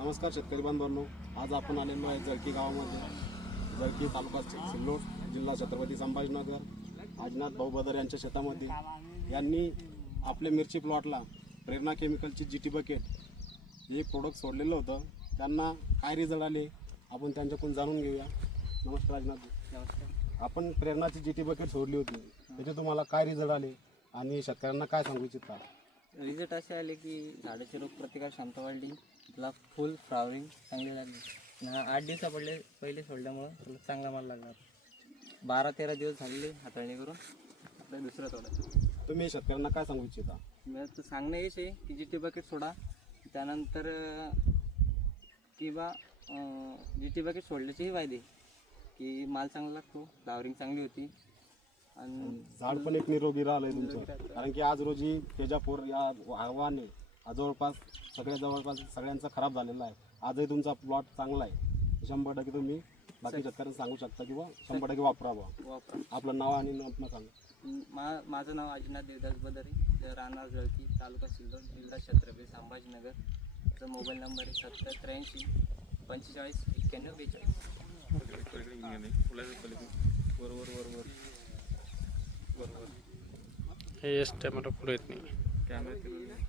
नमस्कार शेतकरी बांधवांनो, आज आपण आलेलो आहे जळकी गावामध्ये. जळकी तालुका सिल्लोड, जिल्हा छत्रपती संभाजीनगर. आजनाथ भाऊ बदर यांच्या शेतामध्ये यांनी आपल्या मिरची प्लॉटला प्रेरणा केमिकलची GT बकेट हे प्रोडक्ट सोडलेलं होतं. त्यांना काय रिझल्ट आले आपण त्यांच्याकडून जाणून घेऊया. नमस्कार आजनाथ भाऊ. नमस्कार. आपण प्रेरणाची GT बकेट सोडली होती, त्याचे तुम्हाला काय रिझल्ट आले आणि शेतकऱ्यांना काय सांगू इच्छिता? रिझल्ट असे आले की झाडाची रोगप्रतिकार क्षमता वाढली, त्याला फुल फ्लावरिंग चांगली लागली. 8 दिवसा पहिले सोडल्यामुळं त्याला चांगला माल लागला. 12-13 दिवस झालेले हाताळणी करून आपल्या दुसऱ्या तोड्यात. तुम्ही शेतकऱ्यांना काय सांगू इच्छिता? मी तर सांगणं हेच आहे की GT बकेट सोडा. त्यानंतर किंवा GT बकेट सोडल्याचेही फायदे की माल चांगला लागतो, फ्लावरिंग चांगली होती आणि झाड पण एक निरोगी राहिलंय तुमचं. कारण की आज रोजी तेजापूर या आव्हाने जवळपास सगळ्यांचा खराब झालेला आहे. आजही तुमचा प्लॉट चांगला आहे. 100% तुम्ही बाकी शेतकऱ्यांना सांगू शकता किंवा 100% वापरावा. आपलं नाव आणि नाव सांगा. माझं नाव अजिनाथ देवदास बदरे, राहणार जळकी, तालुका सिल्लोड, जिल्हा छत्रपती संभाजीनगर. माझा मोबाईल नंबर आहे 7083 45 91 42. हे टमाटो पुढे येत नाही. कॅमेरा